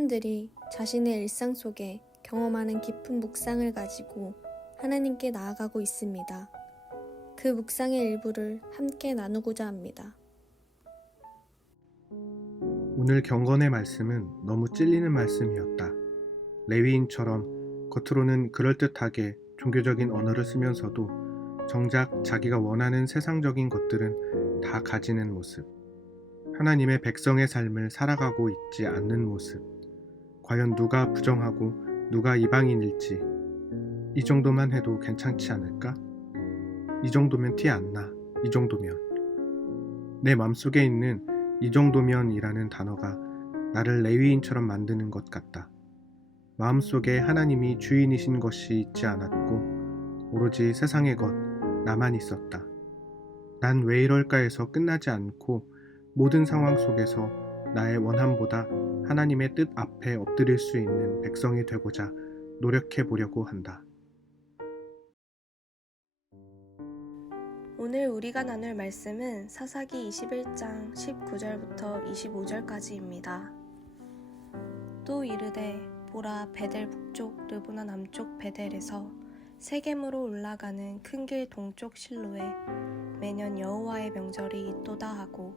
청년들이 자신의 일상 속에 경험하는 깊은 묵상을 가지고 하나님께 나아가고 있습니다. 그 묵상의 일부를 함께 나누고자 합니다. 오늘 경건의 말씀은 너무 찔리는 말씀이었다. 레위인처럼 겉으로는 그럴듯하게 종교적인 언어를 쓰면서도 정작 자기가 원하는 세상적인 것들은 다 가지는 모습. 하나님의 백성의 삶을 살아가고 있지 않는 모습. 과연 누가 부정하고 누가 이방인일지 이 정도만 해도 괜찮지 않을까? 이 정도면 티 안 나. 이 정도면. 내 맘속에 있는 이 정도면이라는 단어가 나를 레위인처럼 만드는 것 같다. 마음속에 하나님이 주인이신 것이 있지 않았고 오로지 세상의 것, 나만 있었다. 난 왜 이럴까 해서 끝나지 않고 모든 상황 속에서 나의 원함보다 하나님의 뜻 앞에 엎드릴 수 있는 백성이 되고자 노력해 보려고 한다. 오늘 우리가 나눌 말씀은 사사기 21장 19절부터 25절까지입니다. 또 이르되 보라 베델 북쪽 르보나 남쪽 베델에서 세겜으로 올라가는 큰 길 동쪽 실로에 매년 여호와의 명절이 있도다 하고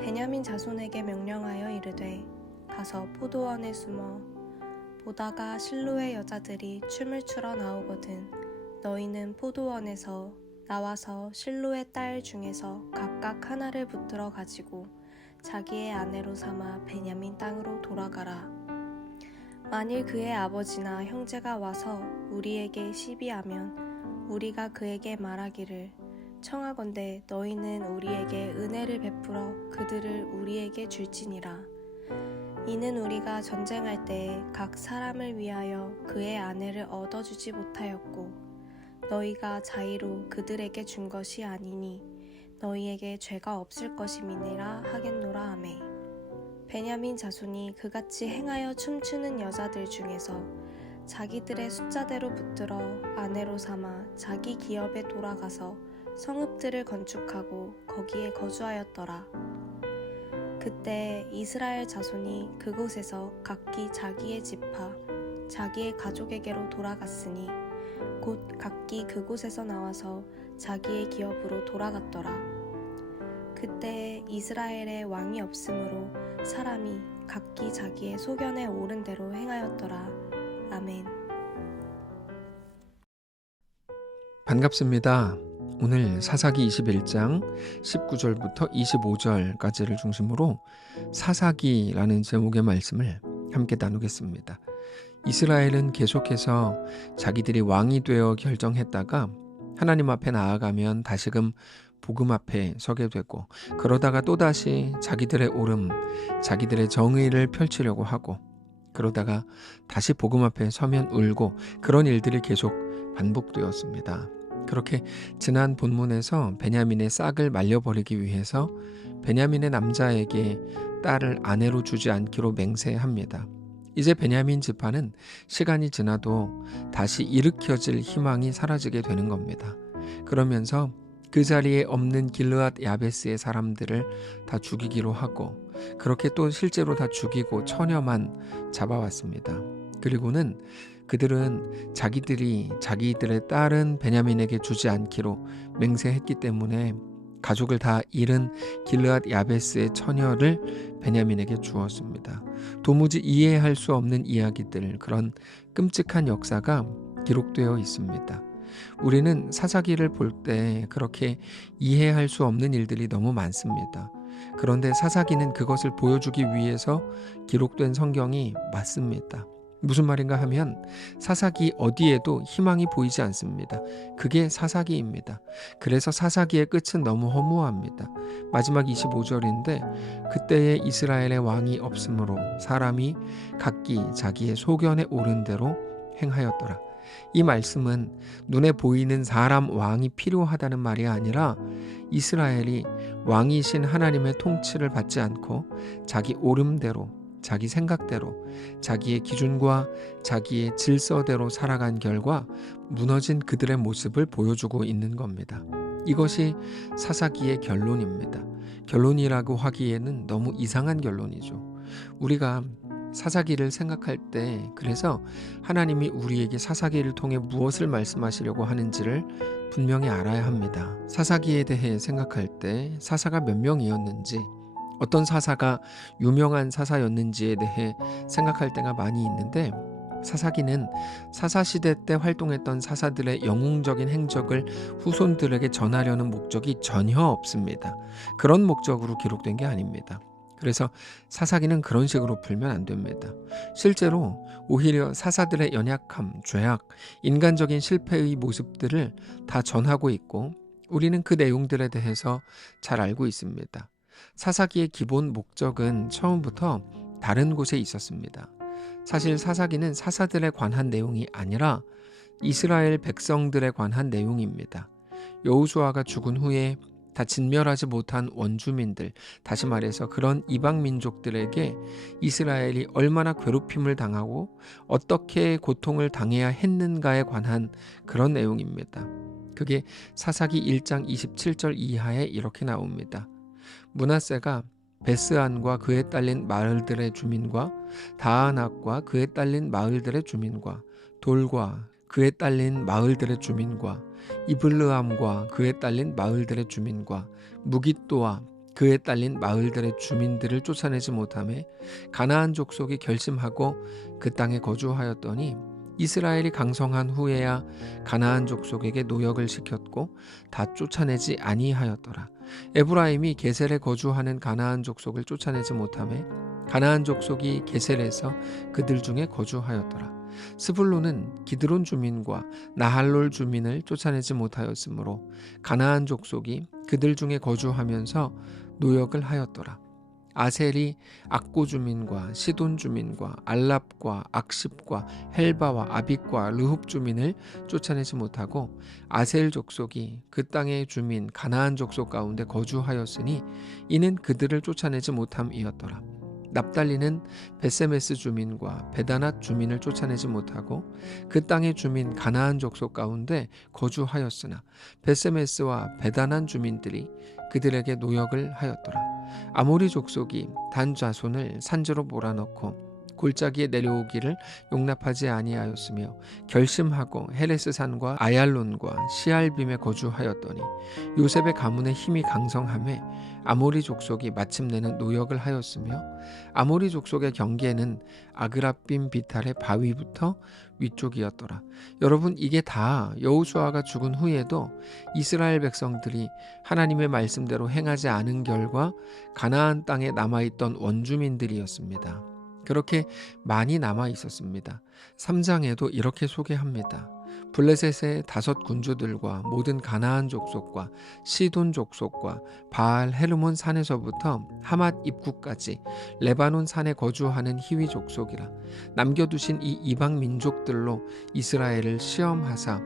베냐민 자손에게 명령하여 이르되 가서 포도원에 숨어 보다가 실로의 여자들이 춤을 추러 나오거든 너희는 포도원에서 나와서 실로의 딸 중에서 각각 하나를 붙들어 가지고 자기의 아내로 삼아 베냐민 땅으로 돌아가라. 만일 그의 아버지나 형제가 와서 우리에게 시비하면 우리가 그에게 말하기를 청하건대 너희는 우리에게 은혜를 베풀어 그들을 우리에게 줄지니라. 이는 우리가 전쟁할 때에 각 사람을 위하여 그의 아내를 얻어주지 못하였고 너희가 자의로 그들에게 준 것이 아니니 너희에게 죄가 없을 것임이니라 하겠노라 하매 베냐민 자손이 그같이 행하여 춤추는 여자들 중에서 자기들의 숫자대로 붙들어 아내로 삼아 자기 기업에 돌아가서 성읍들을 건축하고 거기에 거주하였더라. 그때 이스라엘 자손이 그곳에서 각기 자기의 지파 자기의 가족에게로 돌아갔으니 곧 각기 그곳에서 나와서 자기의 기업으로 돌아갔더라. 그때 이스라엘에 왕이 없으므로 사람이 각기 자기의 소견에 오른 대로 행하였더라. 아멘. 반갑습니다. 오늘 사사기 21장 19절부터 25절까지를 중심으로 사사기라는 제목의 말씀을 함께 나누겠습니다. 이스라엘은 계속해서 자기들이 왕이 되어 결정했다가 하나님 앞에 나아가면 다시금 복음 앞에 서게 되고 그러다가 또다시 자기들의 옳음, 자기들의 정의를 펼치려고 하고 그러다가 다시 복음 앞에 서면 울고 그런 일들이 계속 반복되었습니다. 그렇게 지난 본문에서 베냐민의 싹을 말려버리기 위해서 베냐민의 남자에게 딸을 아내로 주지 않기로 맹세합니다. 이제 베냐민 지파는 시간이 지나도 다시 일으켜질 희망이 사라지게 되는 겁니다. 그러면서 그 자리에 없는 길르앗 야베스의 사람들을 다 죽이기로 하고 그렇게 또 실제로 다 죽이고 처녀만 잡아왔습니다. 그리고는 그들은 자기들의 딸은 베냐민에게 주지 않기로 맹세했기 때문에 가족을 다 잃은 길르앗 야베스의 처녀를 베냐민에게 주었습니다. 도무지 이해할 수 없는 이야기들, 그런 끔찍한 역사가 기록되어 있습니다. 우리는 사사기를 볼 때 그렇게 이해할 수 없는 일들이 너무 많습니다. 그런데 사사기는 그것을 보여주기 위해서 기록된 성경이 맞습니다. 무슨 말인가 하면 사사기 어디에도 희망이 보이지 않습니다. 그게 사사기입니다. 그래서 사사기의 끝은 너무 허무합니다. 마지막 25절인데 그때에 이스라엘의 왕이 없으므로 사람이 각기 자기의 소견에 오른 대로 행하였더라. 이 말씀은 눈에 보이는 사람 왕이 필요하다는 말이 아니라 이스라엘이 왕이신 하나님의 통치를 받지 않고 자기 옳음대로 자기 생각대로 자기의 기준과 자기의 질서대로 살아간 결과 무너진 그들의 모습을 보여주고 있는 겁니다. 이것이 사사기의 결론입니다. 결론이라고 하기에는 너무 이상한 결론이죠. 우리가 사사기를 생각할 때 그래서 하나님이 우리에게 사사기를 통해 무엇을 말씀하시려고 하는지를 분명히 알아야 합니다. 사사기에 대해 생각할 때 사사가 몇 명이었는지, 어떤 사사가 유명한 사사였는지에 대해 생각할 때가 많이 있는데, 사사기는 사사시대 때 활동했던 사사들의 영웅적인 행적을 후손들에게 전하려는 목적이 전혀 없습니다. 그런 목적으로 기록된 게 아닙니다. 그래서 사사기는 그런 식으로 풀면 안 됩니다. 실제로 오히려 사사들의 연약함, 죄악, 인간적인 실패의 모습들을 다 전하고 있고 우리는 그 내용들에 대해서 잘 알고 있습니다. 사사기의 기본 목적은 처음부터 다른 곳에 있었습니다. 사실 사사기는 사사들에 관한 내용이 아니라 이스라엘 백성들에 관한 내용입니다. 여호수아가 죽은 후에 다 진멸하지 못한 원주민들, 다시 말해서 그런 이방 민족들에게 이스라엘이 얼마나 괴롭힘을 당하고 어떻게 고통을 당해야 했는가에 관한 그런 내용입니다. 그게 사사기 1장 27절 이하에 이렇게 나옵니다. 므낫세가 베스안과 그에 딸린 마을들의 주민과 다아낙과 그에 딸린 마을들의 주민과 돌과 그에 딸린 마을들의 주민과 이블르함과 그에 딸린 마을들의 주민과 무깃도와 그에 딸린 마을들의 주민들을 쫓아내지 못하매 가나안 족속이 결심하고 그 땅에 거주하였더니 이스라엘이 강성한 후에야 가나안 족속에게 노역을 시켰고 다 쫓아내지 아니하였더라. 에브라임이 게셀에 거주하는 가나안 족속을 쫓아내지 못하매 가나안 족속이 게셀에서 그들 중에 거주하였더라. 스불론은 기드론 주민과 나할롤 주민을 쫓아내지 못하였으므로 가나안 족속이 그들 중에 거주하면서 노역을 하였더라. 아셀이 악고 주민과 시돈 주민과 알랍과 악십과 헬바와 아빅과 르홉 주민을 쫓아내지 못하고 아셀 족속이 그 땅의 주민 가나안 족속 가운데 거주하였으니 이는 그들을 쫓아내지 못함이었더라. 납달리는 베세메스 주민과 베다낫 주민을 쫓아내지 못하고 그 땅의 주민 가나안 족속 가운데 거주하였으나 베세메스와 베다낫 주민들이 그들에게 노역을 하였더라. 아모리 족속이 단 자손을 산지로 몰아넣고 골짜기에 내려오기를 용납하지 아니하였으며 결심하고 헤레스 산과 아얄론과 시알빔에 거주하였더니 요셉의 가문의 힘이 강성함에 아모리 족속이 마침내는 노역을 하였으며 아모리 족속의 경계는 아그라빔 비탈의 바위부터 위쪽이었더라. 여러분, 이게 다 여호수아가 죽은 후에도 이스라엘 백성들이 하나님의 말씀대로 행하지 않은 결과 가나안 땅에 남아있던 원주민들이었습니다. 그렇게 많이 남아 있었습니다. 3장에도 이렇게 소개합니다. 블레셋의 5 군주들과 모든 가나안 족속과 시돈 족속과 바알 헤르몬 산에서부터 하맛 입구까지 레바논 산에 거주하는 히위 족속이라 남겨두신 이 이방 민족들로 이스라엘을 시험하사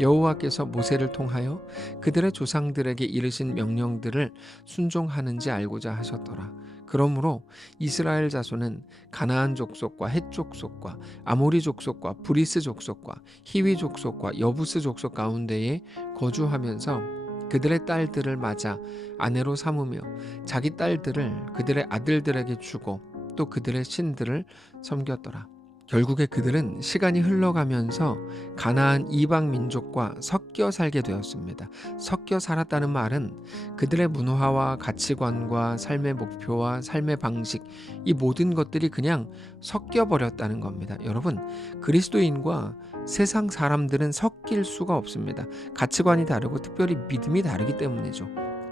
여호와께서 모세를 통하여 그들의 조상들에게 이르신 명령들을 순종하는지 알고자 하셨더라. 그러므로 이스라엘 자손은 가나안 족속과 헷 족속과 아모리 족속과 브리스 족속과 히위 족속과 여부스 족속 가운데에 거주하면서 그들의 딸들을 맞아 아내로 삼으며 자기 딸들을 그들의 아들들에게 주고 또 그들의 신들을 섬겼더라. 결국에 그들은 시간이 흘러가면서 가나안 이방 민족과 섞여 살게 되었습니다. 섞여 살았다는 말은 그들의 문화와 가치관과 삶의 목표와 삶의 방식, 이 모든 것들이 그냥 섞여 버렸다는 겁니다. 여러분, 그리스도인과 세상 사람들은 섞일 수가 없습니다. 가치관이 다르고 특별히 믿음이 다르기 때문이죠.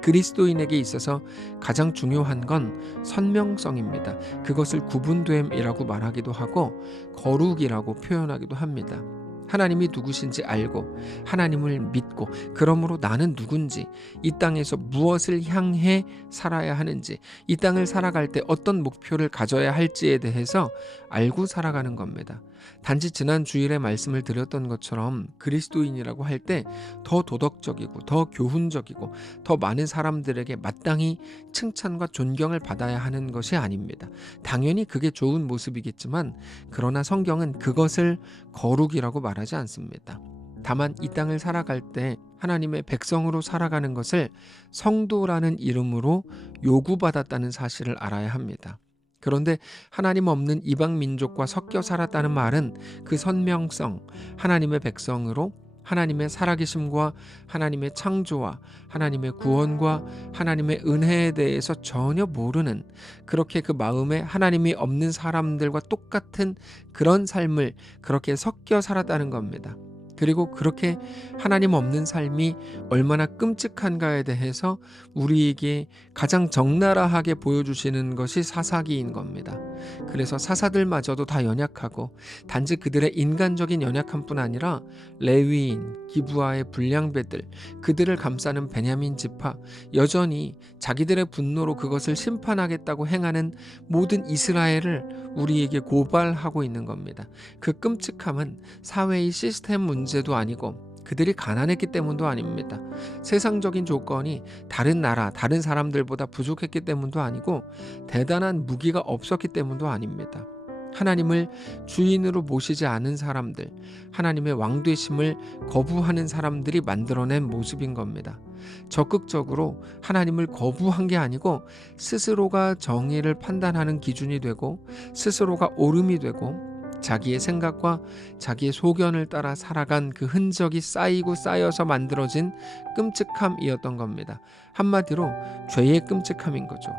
그리스도인에게 있어서 가장 중요한 건 선명성입니다. 그것을 구분됨이라고 말하기도 하고 거룩이라고 표현하기도 합니다. 하나님이 누구신지 알고 하나님을 믿고 그러므로 나는 누군지, 이 땅에서 무엇을 향해 살아야 하는지, 이 땅을 살아갈 때 어떤 목표를 가져야 할지에 대해서 알고 살아가는 겁니다. 단지 지난 주일에 말씀을 드렸던 것처럼 그리스도인이라고 할 때 더 도덕적이고 더 교훈적이고 더 많은 사람들에게 마땅히 칭찬과 존경을 받아야 하는 것이 아닙니다. 당연히 그게 좋은 모습이겠지만 그러나 성경은 그것을 거룩이라고 말하지 않습니다. 다만 이 땅을 살아갈 때 하나님의 백성으로 살아가는 것을 성도라는 이름으로 요구받았다는 사실을 알아야 합니다. 그런데 하나님 없는 이방 민족과 섞여 살았다는 말은 그 선명성, 하나님의 백성으로 하나님의 살아계심과 하나님의 창조와 하나님의 구원과 하나님의 은혜에 대해서 전혀 모르는, 그렇게 그 마음에 하나님이 없는 사람들과 똑같은 그런 삶을 그렇게 섞여 살았다는 겁니다. 그리고 그렇게 하나님 없는 삶이 얼마나 끔찍한가에 대해서 우리에게 가장 적나라하게 보여주시는 것이 사사기인 겁니다. 그래서 사사들마저도 다 연약하고, 단지 그들의 인간적인 연약함뿐 아니라 레위인, 기브아의 불량배들, 그들을 감싸는 베냐민 지파, 여전히 자기들의 분노로 그것을 심판하겠다고 행하는 모든 이스라엘을 우리에게 고발하고 있는 겁니다. 그 끔찍함은 사회의 시스템 문제도 아니고 그들이 가난했기 때문도 아닙니다. 세상적인 조건이 다른 나라, 다른 사람들보다 부족했기 때문도 아니고 대단한 무기가 없었기 때문도 아닙니다. 하나님을 주인으로 모시지 않은 사람들, 하나님의 왕되심을 거부하는 사람들이 만들어낸 모습인 겁니다. 적극적으로 하나님을 거부한 게 아니고 스스로가 정의를 판단하는 기준이 되고 스스로가 옳음이 되고 자기의 생각과 자기의 소견을 따라 살아간 그 흔적이 쌓이고 쌓여서 만들어진 끔찍함이었던 겁니다. 한마디로 죄의 끔찍함인 거죠.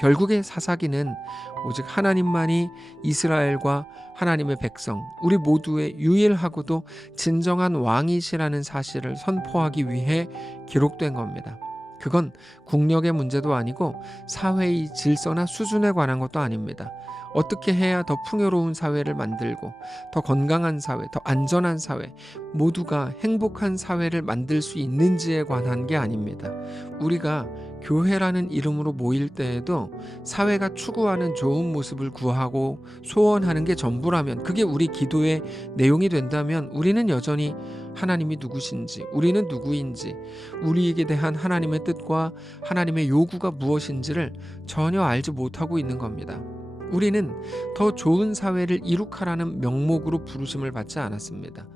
결국에 사사기는 오직 하나님만이 이스라엘과 하나님의 백성, 우리 모두의 유일하고도 진정한 왕이시라는 사실을 선포하기 위해 기록된 겁니다. 그건 국력의 문제도 아니고 사회의 질서나 수준에 관한 것도 아닙니다. 어떻게 해야 더 풍요로운 사회를 만들고 더 건강한 사회, 더 안전한 사회, 모두가 행복한 사회를 만들 수 있는지에 관한 게 아닙니다. 우리가 교회라는 이름으로 모일 때에도 사회가 추구하는 좋은 모습을 구하고 소원하는 게 전부라면, 그게 우리 기도의 내용이 된다면 우리는 여전히 하나님이 누구신지, 우리는 누구인지, 우리에게 대한 하나님의 뜻과 하나님의 요구가 무엇인지를 전혀 알지 못하고 있는 겁니다. 우리는 더 좋은 사회를 이룩하라는 명목으로 부르심을 받지 않았습니다.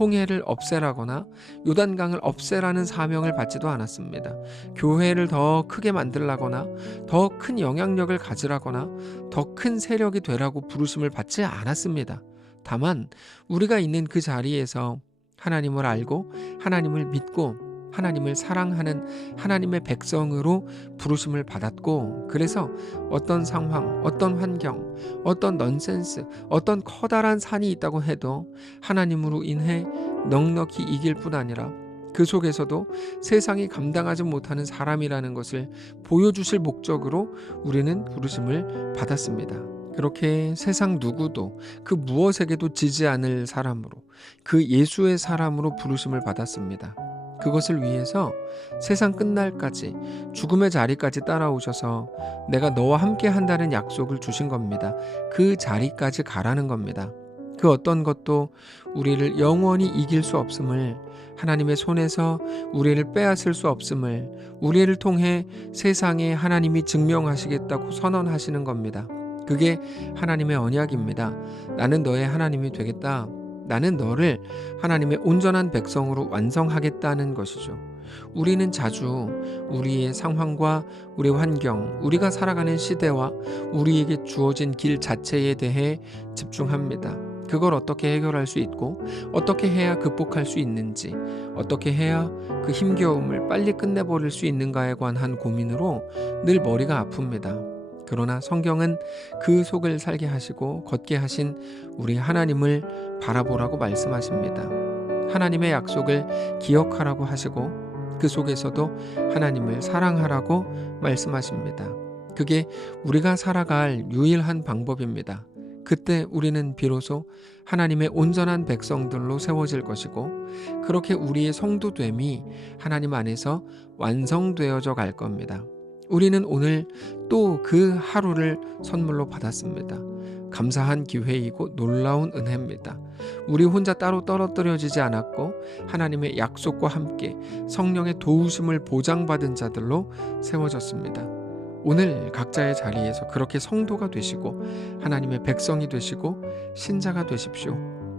홍해를 없애라거나 요단강을 없애라는 사명을 받지도 않았습니다. 교회를 더 크게 만들라거나 더 큰 영향력을 가지라거나 더 큰 세력이 되라고 부르심을 받지 않았습니다. 다만 우리가 있는 그 자리에서 하나님을 알고 하나님을 믿고 하나님을 사랑하는 하나님의 백성으로 부르심을 받았고, 그래서 어떤 상황, 어떤 환경, 어떤 넌센스, 어떤 커다란 산이 있다고 해도 하나님으로 인해 넉넉히 이길 뿐 아니라 그 속에서도 세상이 감당하지 못하는 사람이라는 것을 보여주실 목적으로 우리는 부르심을 받았습니다. 그렇게 세상 누구도 그 무엇에게도 지지 않을 사람으로, 그 예수의 사람으로 부르심을 받았습니다. 그것을 위해서 세상 끝날까지 죽음의 자리까지 따라오셔서 내가 너와 함께 한다는 약속을 주신 겁니다. 그 자리까지 가라는 겁니다. 그 어떤 것도 우리를 영원히 이길 수 없음을, 하나님의 손에서 우리를 빼앗을 수 없음을 우리를 통해 세상에 하나님이 증명하시겠다고 선언하시는 겁니다. 그게 하나님의 언약입니다. 나는 너의 하나님이 되겠다. 나는 너를 하나님의 온전한 백성으로 완성하겠다는 것이죠. 우리는 자주 우리의 상황과 우리 환경, 우리가 살아가는 시대와 우리에게 주어진 길 자체에 대해 집중합니다. 그걸 어떻게 해결할 수 있고 어떻게 해야 극복할 수 있는지, 어떻게 해야 그 힘겨움을 빨리 끝내버릴 수 있는가에 관한 고민으로 늘 머리가 아픕니다. 그러나 성경은 그 속을 살게 하시고 걷게 하신 우리 하나님을 바라보라고 말씀하십니다. 하나님의 약속을 기억하라고 하시고 그 속에서도 하나님을 사랑하라고 말씀하십니다. 그게 우리가 살아갈 유일한 방법입니다. 그때 우리는 비로소 하나님의 온전한 백성들로 세워질 것이고, 그렇게 우리의 성도됨이 하나님 안에서 완성되어져 갈 겁니다. 우리는 오늘 또 그 하루를 선물로 받았습니다. 감사한 기회이고 놀라운 은혜입니다. 우리 혼자 따로 떨어뜨려지지 않았고 하나님의 약속과 함께 성령의 도우심을 보장받은 자들로 세워졌습니다. 오늘 각자의 자리에서 그렇게 성도가 되시고 하나님의 백성이 되시고 신자가 되십시오.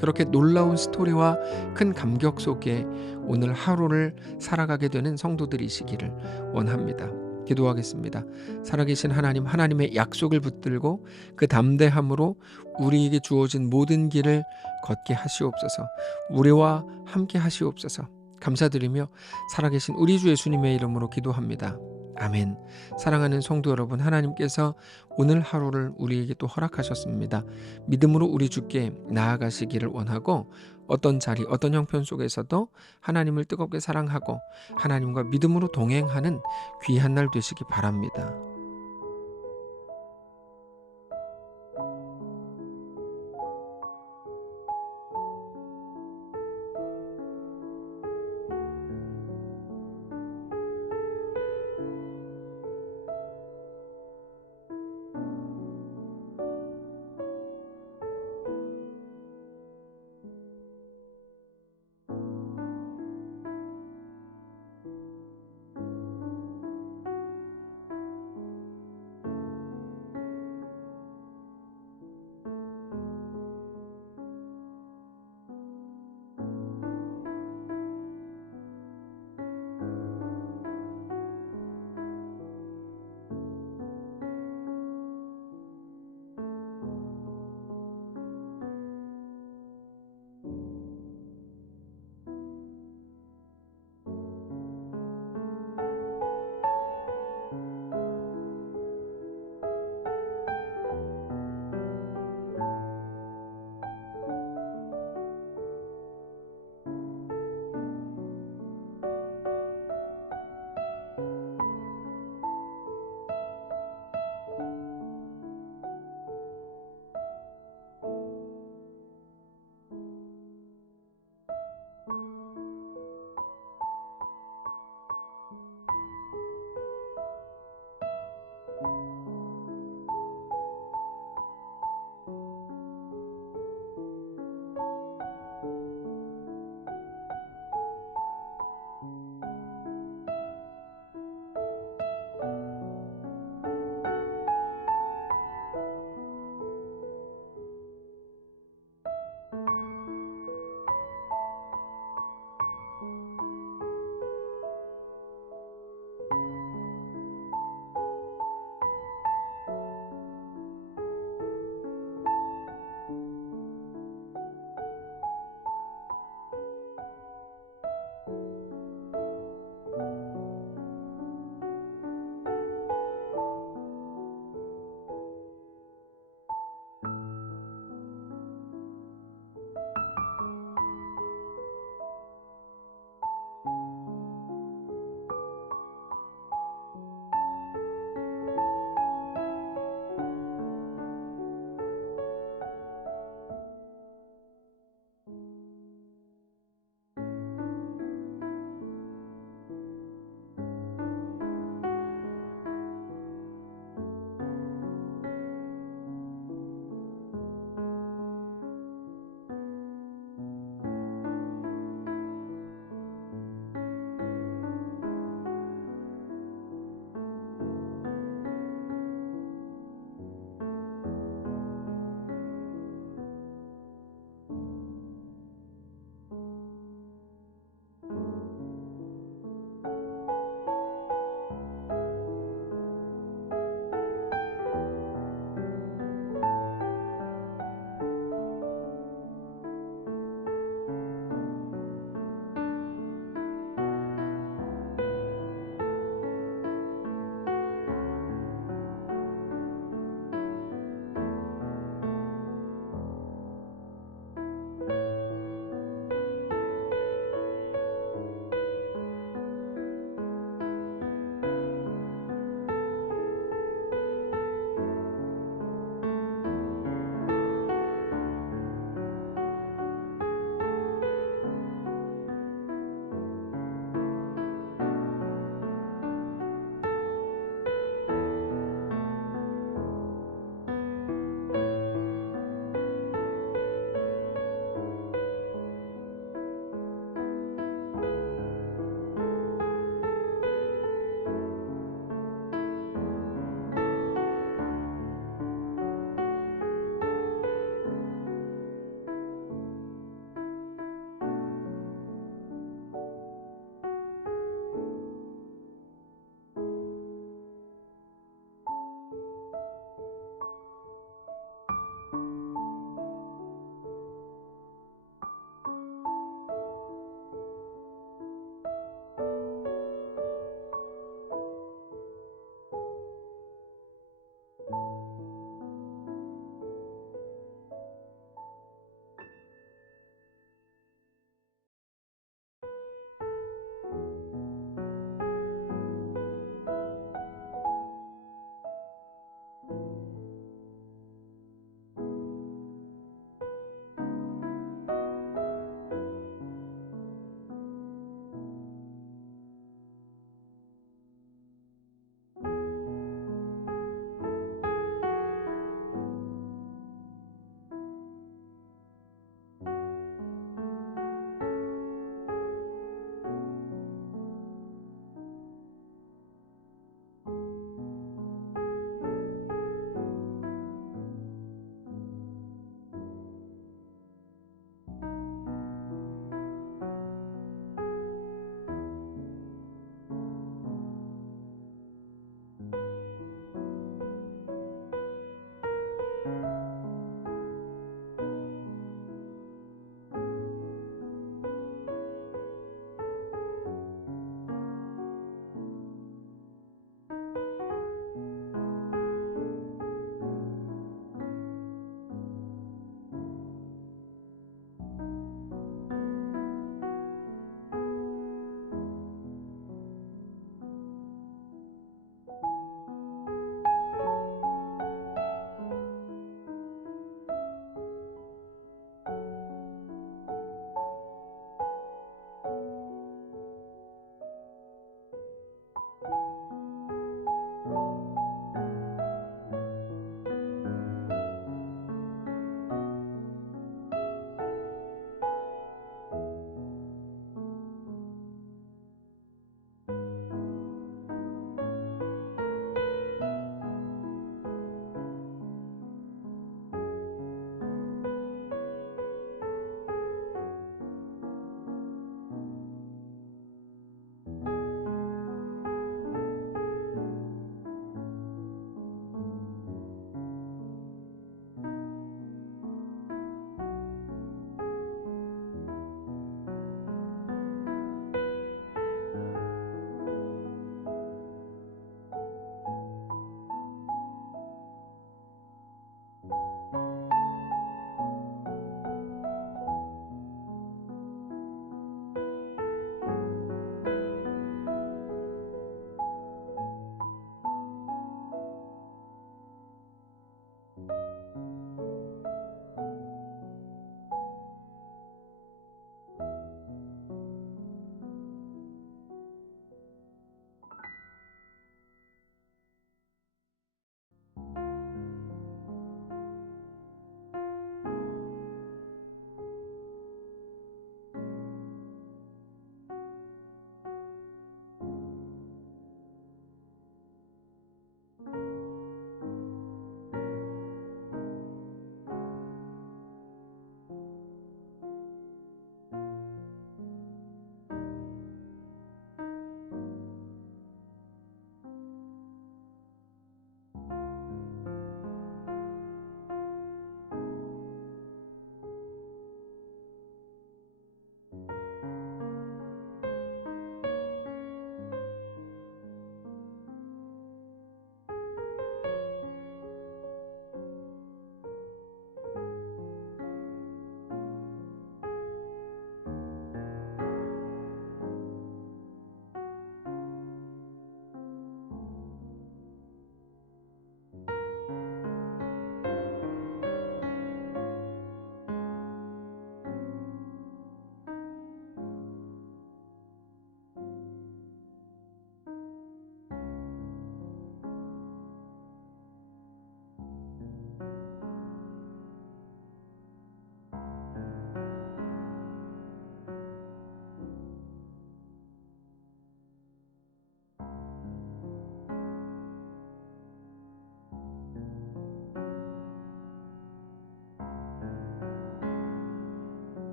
그렇게 놀라운 스토리와 큰 감격 속에 오늘 하루를 살아가게 되는 성도들이시기를 원합니다. 기도하겠습니다. 살아계신 하나님, 하나님의 약속을 붙들고 그 담대함으로 우리에게 주어진 모든 길을 걷게 하시옵소서. 우리와 함께 하시옵소서. 감사드리며 살아계신 우리 주 예수님의 이름으로 기도합니다. 아멘. 사랑하는 성도 여러분, 하나님께서 오늘 하루를 우리에게 또 허락하셨습니다. 믿음으로 우리 주께 나아가시기를 원하고 어떤 자리, 어떤 형편 속에서도 하나님을 뜨겁게 사랑하고 하나님과 믿음으로 동행하는 귀한 날 되시기 바랍니다.